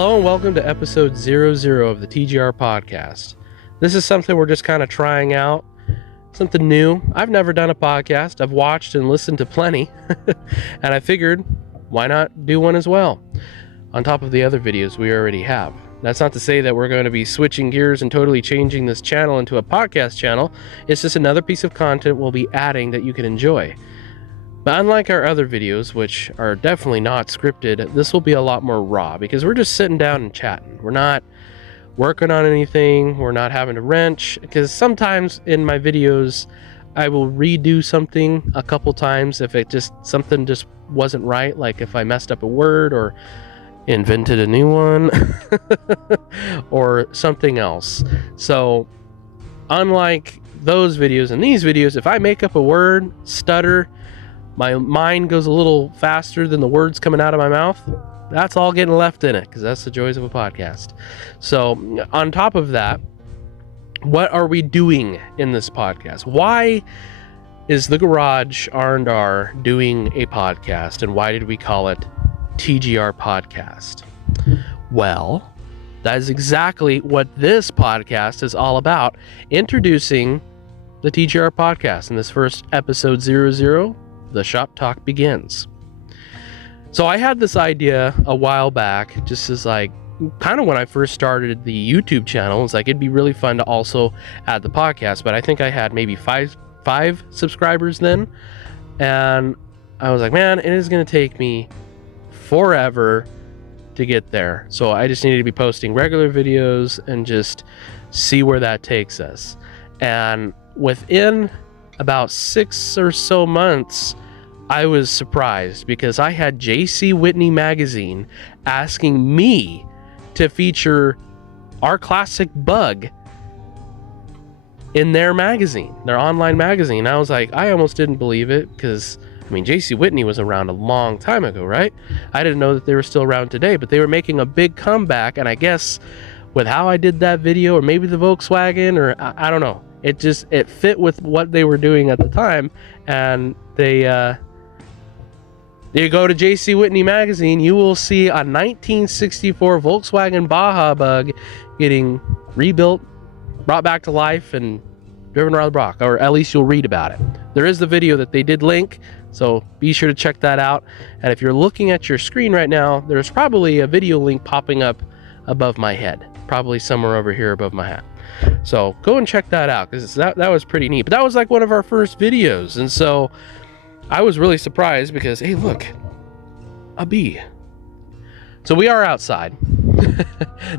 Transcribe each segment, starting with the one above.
Hello and welcome to episode 00 of the TGR Podcast. This is something we're just kind of trying out, something new. I've never done a podcast. I've watched and listened to plenty, and I figured, why not do one as well, on top of the other videos we already have. That's not to say that we're going to be switching gears and totally changing this channel into a podcast channel. It's just another piece of content we'll be adding that you can enjoy. But unlike our other videos, which are definitely not scripted, this will be a lot more raw because we're just sitting down and chatting. We're not working on anything. We're not having to wrench, because sometimes in my videos, I will redo something a couple times if something just wasn't right. Like if I messed up a word or invented a new one or something else. So unlike those videos and these videos, if I make up a word, stutter, my mind goes a little faster than the words coming out of my mouth, that's all getting left in it, because that's the joys of a podcast. So on top of that, what are we doing in this podcast? Why is the Garage R&R doing a podcast, and why did we call it TGR Podcast? Well, that is exactly what this podcast is all about, introducing the TGR Podcast. In this first episode 00, the shop talk begins. So I had this idea a while back, just as like kind of when I first started the YouTube channel. It's like it'd be really fun to also add the podcast, but I think I had maybe five subscribers then, and I was like, man, it is going to take me forever to get there. So I just needed to be posting regular videos and just see where that takes us. And within about 6 or so months, I was surprised because I had JC Whitney magazine asking me to feature our classic bug in their magazine, their online magazine. I was like, I almost didn't believe it, because I mean, JC Whitney was around a long time ago, right? I didn't know that they were still around today, but they were making a big comeback, and I guess with how I did that video, or maybe the Volkswagen, or I don't know, it fit with what they were doing at the time. And you go to JC Whitney magazine, you will see a 1964 Volkswagen Baja bug getting rebuilt, brought back to life, and driven around the block, or at least you'll read about it. There is the video that they did link, so be sure to check that out. And if you're looking at your screen right now, there's probably a video link popping up above my head, probably somewhere over here above my hat. So go and check that out, because that was pretty neat. But that was like one of our first videos, and so I was really surprised because, hey, look, a bee. So we are outside.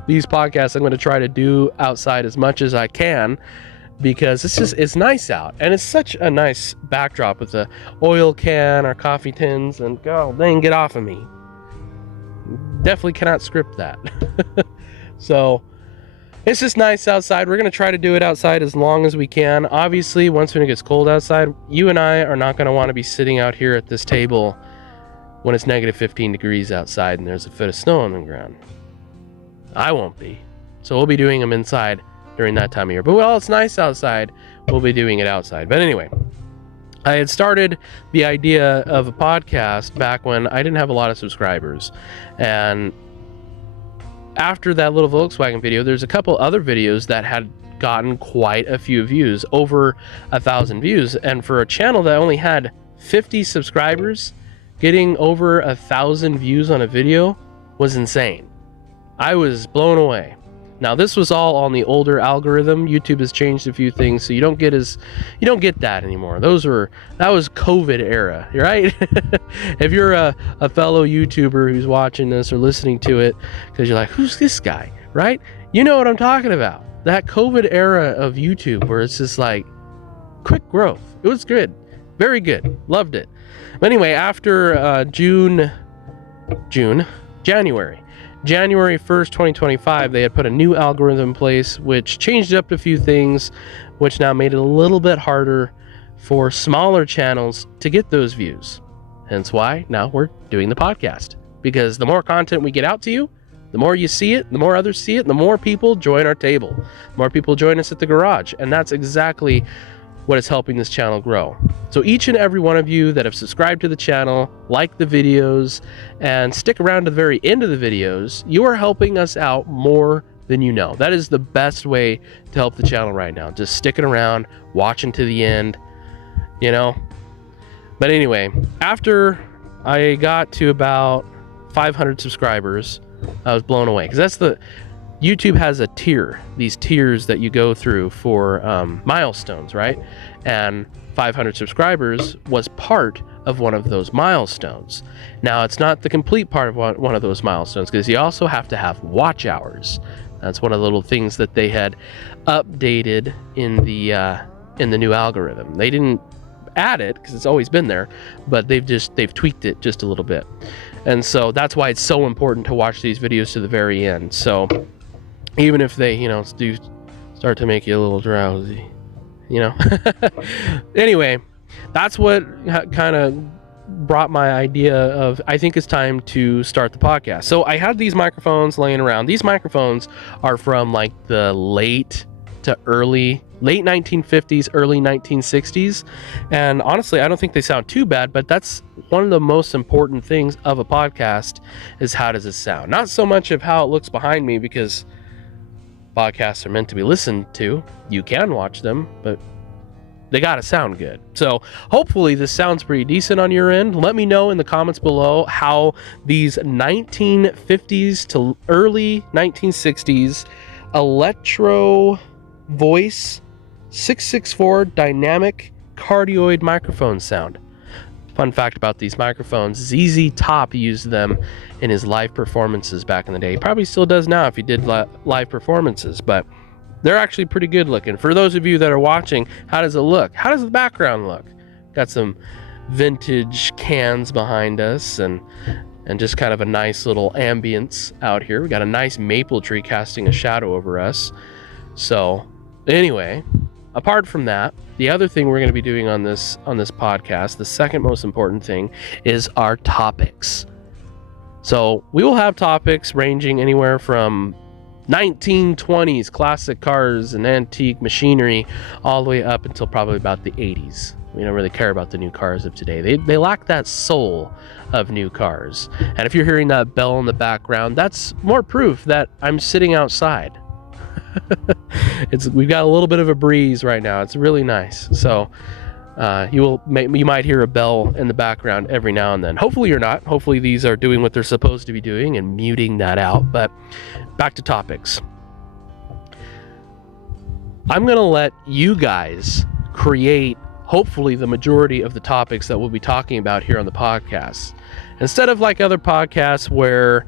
These podcasts I'm going to try to do outside as much as I can, because it's nice out, and it's such a nice backdrop with the oil can, our coffee tins, and go, dang, get off of me. Definitely cannot script that. So it's just nice outside. We're going to try to do it outside as long as we can. Obviously, once when it gets cold outside, you and I are not going to want to be sitting out here at this table when it's negative 15 degrees outside and there's a foot of snow on the ground. I won't be. So we'll be doing them inside during that time of year. But while it's nice outside, we'll be doing it outside. But anyway, I had started the idea of a podcast back when I didn't have a lot of subscribers. And after that little Volkswagen video, there's a couple other videos that had gotten quite a few views, over 1,000 views. And for a channel that only had 50 subscribers, getting over 1,000 views on a video was insane. I was blown away. Now, this was all on the older algorithm. YouTube has changed a few things, so you don't get that anymore. That was COVID era, right? If you're a fellow YouTuber who's watching this or listening to it, because you're like, who's this guy, right? You know what I'm talking about. That COVID era of YouTube, where it's just like quick growth. It was good, very good, loved it. But anyway, after January 1st, 2025, they had put a new algorithm in place, which changed up a few things, which now made it a little bit harder for smaller channels to get those views. Hence why now we're doing the podcast, because the more content we get out to you, the more you see it, the more others see it, the more people join our table, the more people join us at the garage. And that's exactly what is helping this channel grow. So each and every one of you that have subscribed to the channel, like the videos, and stick around to the very end of the videos, you are helping us out more than you know. That is the best way to help the channel right now. Just sticking around, watching to the end, you know. But anyway, after I got to about 500 subscribers, I was blown away, because YouTube has a tier, these tiers that you go through for milestones, right? And 500 subscribers was part of one of those milestones. Now, it's not the complete part of one of those milestones, because you also have to have watch hours. That's one of the little things that they had updated in the new algorithm. They didn't add it because it's always been there, but they've tweaked it just a little bit. And so that's why it's so important to watch these videos to the very end. So even if they, do start to make you a little drowsy, Anyway, that's what kind of brought my idea of, I think it's time to start the podcast. So I had these microphones laying around. These microphones are from like the late 1950s, early 1960s. And honestly, I don't think they sound too bad, but that's one of the most important things of a podcast, is how does it sound? Not so much of how it looks behind me, because podcasts are meant to be listened to. You can watch them, but they gotta sound good. So hopefully this sounds pretty decent on your end. Let me know in the comments below how these 1950s to early 1960s electro voice 664 dynamic cardioid microphones sound. Fun fact about these microphones, ZZ Top used them in his live performances back in the day. He probably still does now if he did live performances, but they're actually pretty good looking. For those of you that are watching, how does it look? How does the background look? Got some vintage cans behind us, and just kind of a nice little ambience out here. We got a nice maple tree casting a shadow over us. So anyway, apart from that, the other thing we're going to be doing on this podcast, the second most important thing, is our topics. So we will have topics ranging anywhere from 1920s classic cars and antique machinery all the way up until probably about the 80s. We don't really care about the new cars of today. They lack that soul of new cars. And if you're hearing that bell in the background, that's more proof that I'm sitting outside. We've got a little bit of a breeze right now. It's really nice. So you might hear a bell in the background every now and then. Hopefully you're not. Hopefully these are doing what they're supposed to be doing and muting that out. But back to topics. I'm going to let you guys create hopefully the majority of the topics that we'll be talking about here on the podcast. Instead of like other podcasts where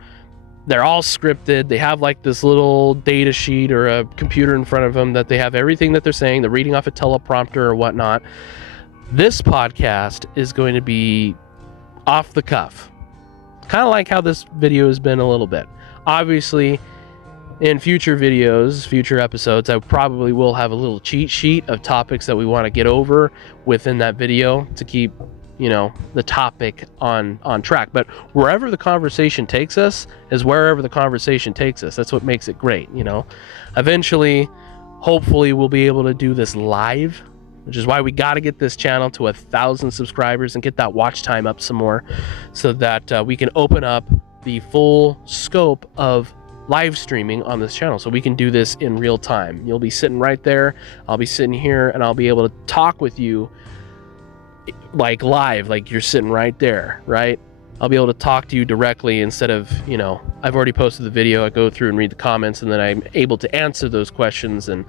they're all scripted, they have like this little data sheet or a computer in front of them that they have everything that they're saying, they're reading off a teleprompter or whatnot. This podcast is going to be off the cuff. Kind of like how this video has been a little bit. Obviously, in future videos, future episodes, I probably will have a little cheat sheet of topics that we want to get over within that video to keep, the topic on track. But wherever the conversation takes us is wherever the conversation takes us. That's what makes it great, Eventually, hopefully, we'll be able to do this live, which is why we got to get this channel to 1,000 subscribers and get that watch time up some more, so that we can open up the full scope of live streaming on this channel, so we can do this in real time. You'll be sitting right there, I'll be sitting here, and I'll be able to talk with you like live, like you're sitting right there, right? I'll be able to talk to you directly instead of, I've already posted the video, I go through and read the comments, and then I'm able to answer those questions and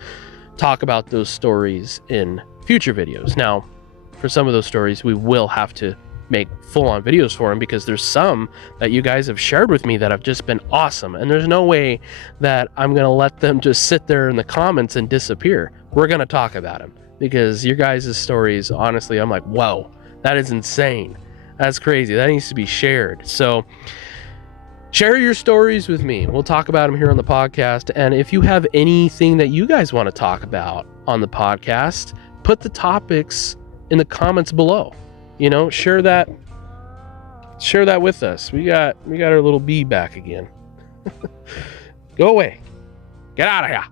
talk about those stories in future videos. Now, for some of those stories, we will have to make full-on videos for them, because there's some that you guys have shared with me that have just been awesome, and there's no way that I'm gonna let them just sit there in the comments and disappear. We're gonna talk about them, because your guys' stories, honestly, I'm like, whoa, that is insane, that's crazy, that needs to be shared. So share your stories with me, we'll talk about them here on the podcast. And if you have anything that you guys want to talk about on the podcast, put the topics in the comments below. Share that with us. We got our little bee back again. Go away. Get out of here.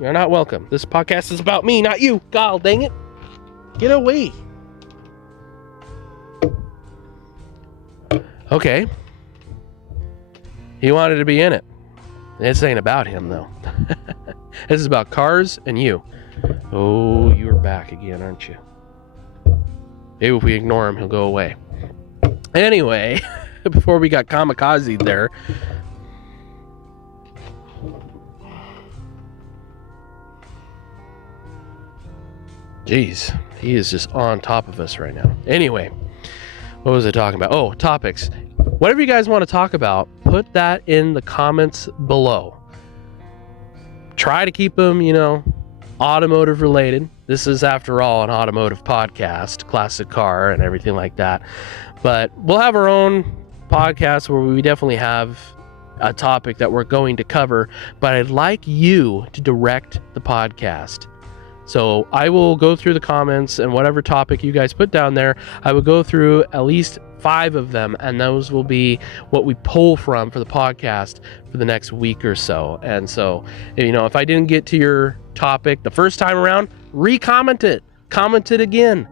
You're not welcome. This podcast is about me, not you. God dang it. Get away. Okay. He wanted to be in it. This ain't about him, though. This is about cars and you. Oh, you're back again, aren't you? Maybe if we ignore him, he'll go away. Anyway, before we got kamikaze there. Jeez, he is just on top of us right now. Anyway, what was I talking about? Oh, topics. Whatever you guys want to talk about, put that in the comments below. Try to keep them, automotive related. This is, after all, an automotive podcast, classic car and everything like that. But we'll have our own podcast where we definitely have a topic that we're going to cover. But I'd like you to direct the podcast. So I will go through the comments, and whatever topic you guys put down there, I will go through at least 5 of them, and those will be what we pull from for the podcast for the next week or so. And so, if I didn't get to your topic the first time around, comment it again.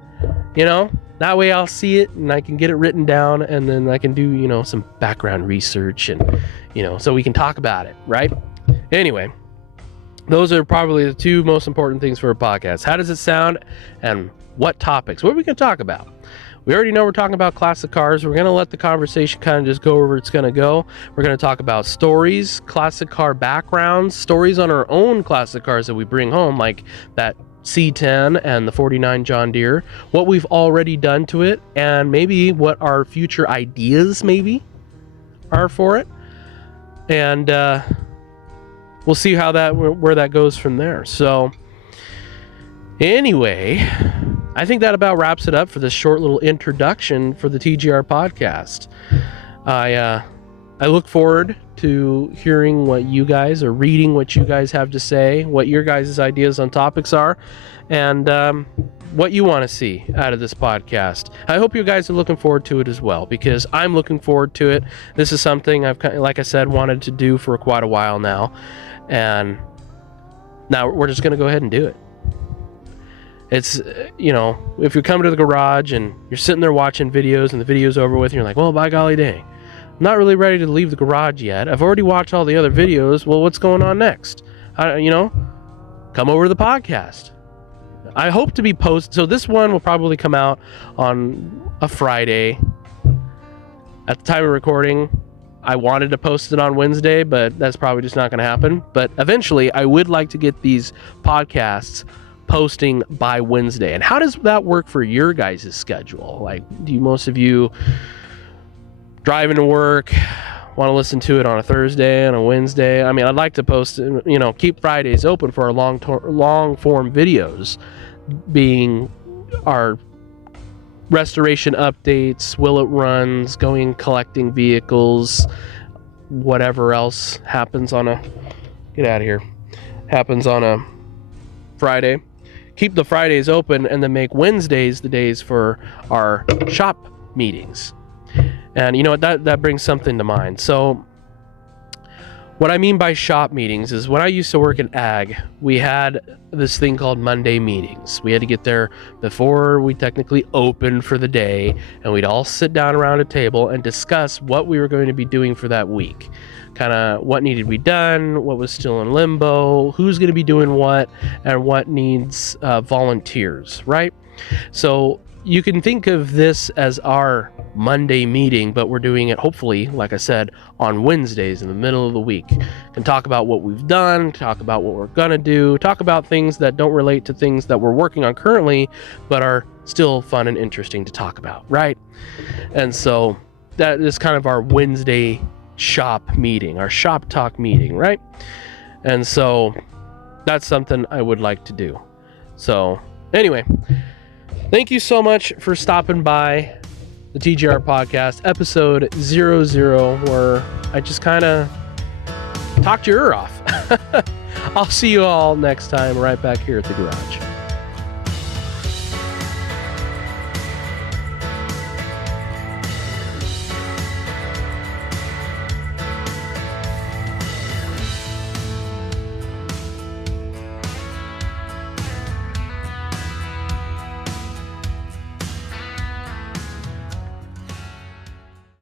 That way I'll see it and I can get it written down, and then I can do, some background research and, so we can talk about it, right? Anyway, those are probably the 2 most important things for a podcast. How does it sound, and what topics? What are we going to talk about? We already know we're talking about classic cars. We're going to let the conversation kind of just go where it's going to go. We're going to talk about stories, classic car backgrounds, stories on our own classic cars that we bring home, like that C10 and the 49 John Deere, what we've already done to it, and maybe what our future ideas maybe are for it. And we'll see where that goes from there. So anyway, I think that about wraps it up for this short little introduction for the TGR podcast. I look forward to hearing what you guys, or reading what you guys have to say, what your guys' ideas on topics are, and what you want to see out of this podcast. I hope you guys are looking forward to it as well, because I'm looking forward to it. This is something I've, like I said, wanted to do for quite a while now, and now we're just going to go ahead and do it. It's, if you come to the garage and you're sitting there watching videos and the video's over with, and you're like, well, by golly dang, I'm not really ready to leave the garage yet. I've already watched all the other videos. Well, what's going on next? Come over to the podcast. I hope to be posted. So this one will probably come out on a Friday. At the time of recording, I wanted to post it on Wednesday, but that's probably just not going to happen. But eventually, I would like to get these podcasts posting by Wednesday. And how does that work for your guys' schedule? Like, do most of you driving to work want to listen to it on a Thursday and a Wednesday? I mean, I'd like to post, keep Fridays open for our long form videos, being our restoration updates, will it runs, collecting vehicles, whatever else happens on a Friday. Keep the Fridays open, and then make Wednesdays the days for our shop meetings. And you know what, that brings something to mind. So what I mean by shop meetings is, when I used to work in ag, we had this thing called Monday meetings. We had to get there before we technically opened for the day, and we'd all sit down around a table and discuss what we were going to be doing for that week. Kind of what needed to be done, what was still in limbo, who's going to be doing what, and what needs volunteers, right? So you can think of this as our Monday meeting, but we're doing it, hopefully, like I said, on Wednesdays in the middle of the week. Can talk about what we've done, talk about what we're gonna do, talk about things that don't relate to things that we're working on currently, but are still fun and interesting to talk about, right? And so that is kind of our Wednesday shop meeting, our shop talk meeting, right? And so that's something I would like to do. So anyway, thank you so much for stopping by the TGR Podcast, episode 00, where I just kind of talked your ear off. I'll see you all next time right back here at the garage.